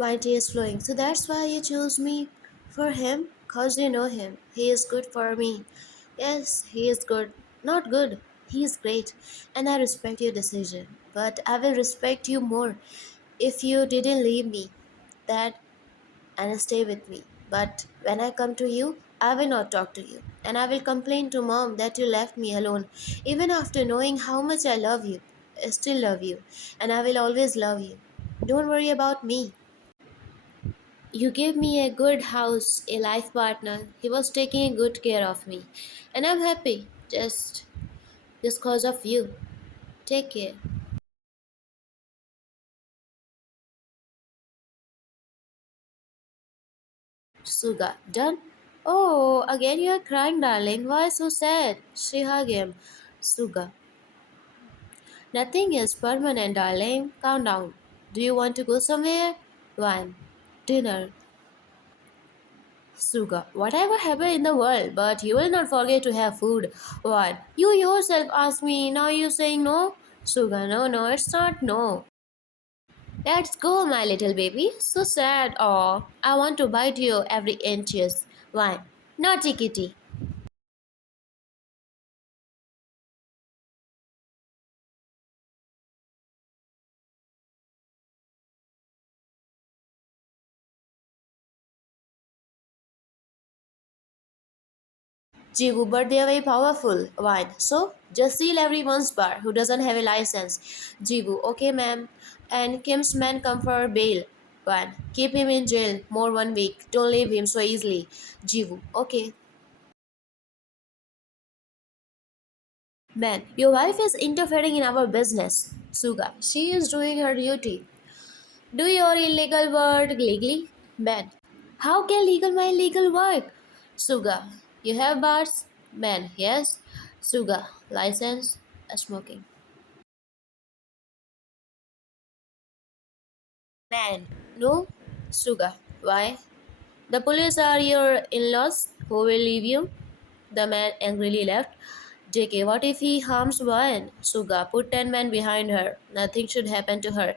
Wine tea is flowing. So that's why you choose me for him? Cause you know him. He is good for me. Yes, he is good. Not good. He is great. And I respect your decision. But I will respect you more if you didn't leave me. That and stay with me. But when I come to you, I will not talk to you. And I will complain to mom that you left me alone. Even after knowing how much I love you, I still love you. And I will always love you. Don't worry about me. You gave me a good house, a life partner. He was taking good care of me. And I'm happy just cause of you. Take care. Suga. Done? Oh, again you are crying, darling. Why so sad? She hugged him. Suga. Nothing is permanent, darling. Calm down. Do you want to go somewhere? One. Dinner. Suga. Whatever happened in the world, but you will not forget to have food. One. You yourself asked me, now you're saying no? Suga. No, no, it's not no. Let's go, my little baby. So sad. Oh, I want to bite you every inches. One. Naughty kitty. Jibu, but they are very powerful. Wine. So, just steal everyone's bar who doesn't have a license. Jibu, okay, ma'am. And Kim's man come for bail. Wine. Keep him in jail more 1 week. Don't leave him so easily. Jibu, okay. Man, your wife is interfering in our business. Suga, she is doing her duty. Do your illegal work legally? Man, how can legal my illegal work? Suga, you have bars? Man, yes. Suga, license, smoking. Man, no. Suga, why? The police are your in-laws who will leave you. The man angrily left. JK, what if he harms one? Suga, put 10 men behind her. Nothing should happen to her.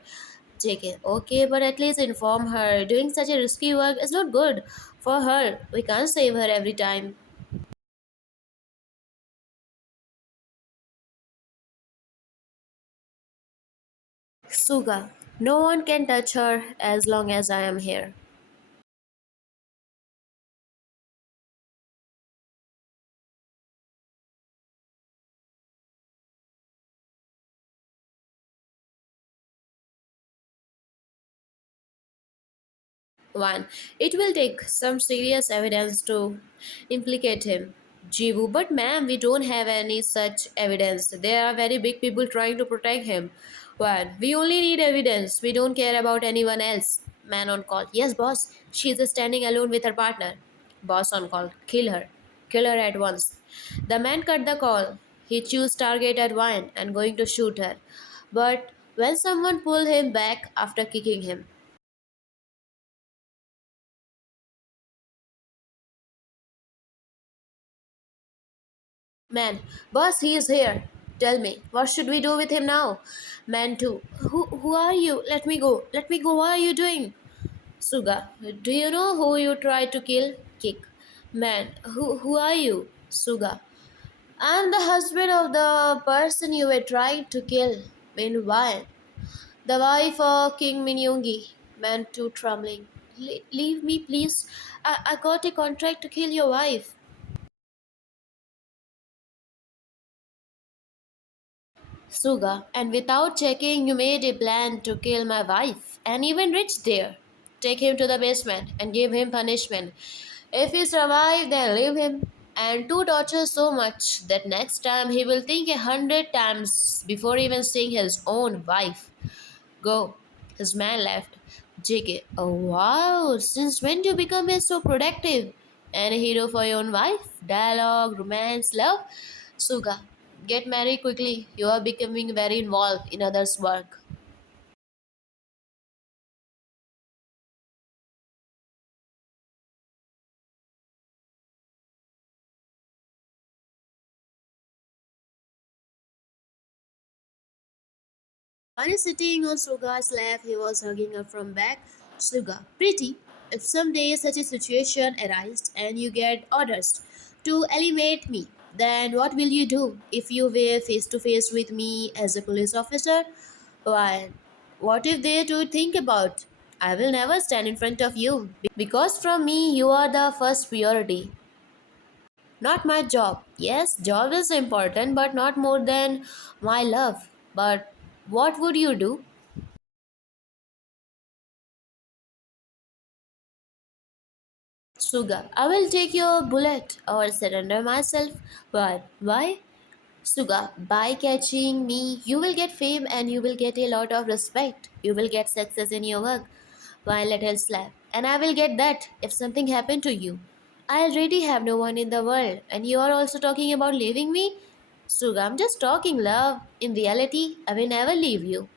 JK, okay, but at least inform her. Doing such a risky work is not good for her. We can't save her every time. Suga, no one can touch her as long as I am here. One, it will take some serious evidence to implicate him. Jivu, but ma'am, we don't have any such evidence. There are very big people trying to protect him. One, we only need evidence. We don't care about anyone else. Man on call. Yes, boss. She is standing alone with her partner. Boss on call. Kill her. Kill her at once. The man cut the call. He chose target at one and going to shoot her. But when someone pulled him back after kicking him, man, boss, he is here. Tell me, what should we do with him now? Man, too. Who are you? Let me go. Let me go. What are you doing? Suga, do you know who you tried to kill? Kick. Man, who are you? Suga, I'm the husband of the person you were trying to kill. Meanwhile, the wife of King Minyungi. Man, too trembling. Leave me, please. I got a contract to kill your wife. Suga, and without checking, you made a plan to kill my wife and even reached there. Take him to the basement and give him punishment. If he survives, then leave him and to torture so much that next time he will think 100 times before even seeing his own wife. Go. His man left. JK. Oh wow, since when do you become so productive? And a hero for your own wife? Dialogue, romance, love? Suga. Get married quickly. You are becoming very involved in others' work. While sitting on Suga's lap, he was hugging her from back. Sugar, pretty. If someday such a situation arises and you get orders to eliminate me, then what will you do? If you were face to face with me as a police officer, why, what if they do think about? I will never stand in front of you because from me you are the first priority. Not my job. Yes, job is important, but not more than my love. But what would you do? Suga, I will take your bullet or surrender myself. But why? Suga, by catching me, you will get fame and you will get a lot of respect. You will get success in your work. One little slap. And I will get that if something happened to you. I already have no one in the world, and you are also talking about leaving me? Suga, I'm just talking, love. In reality, I will never leave you.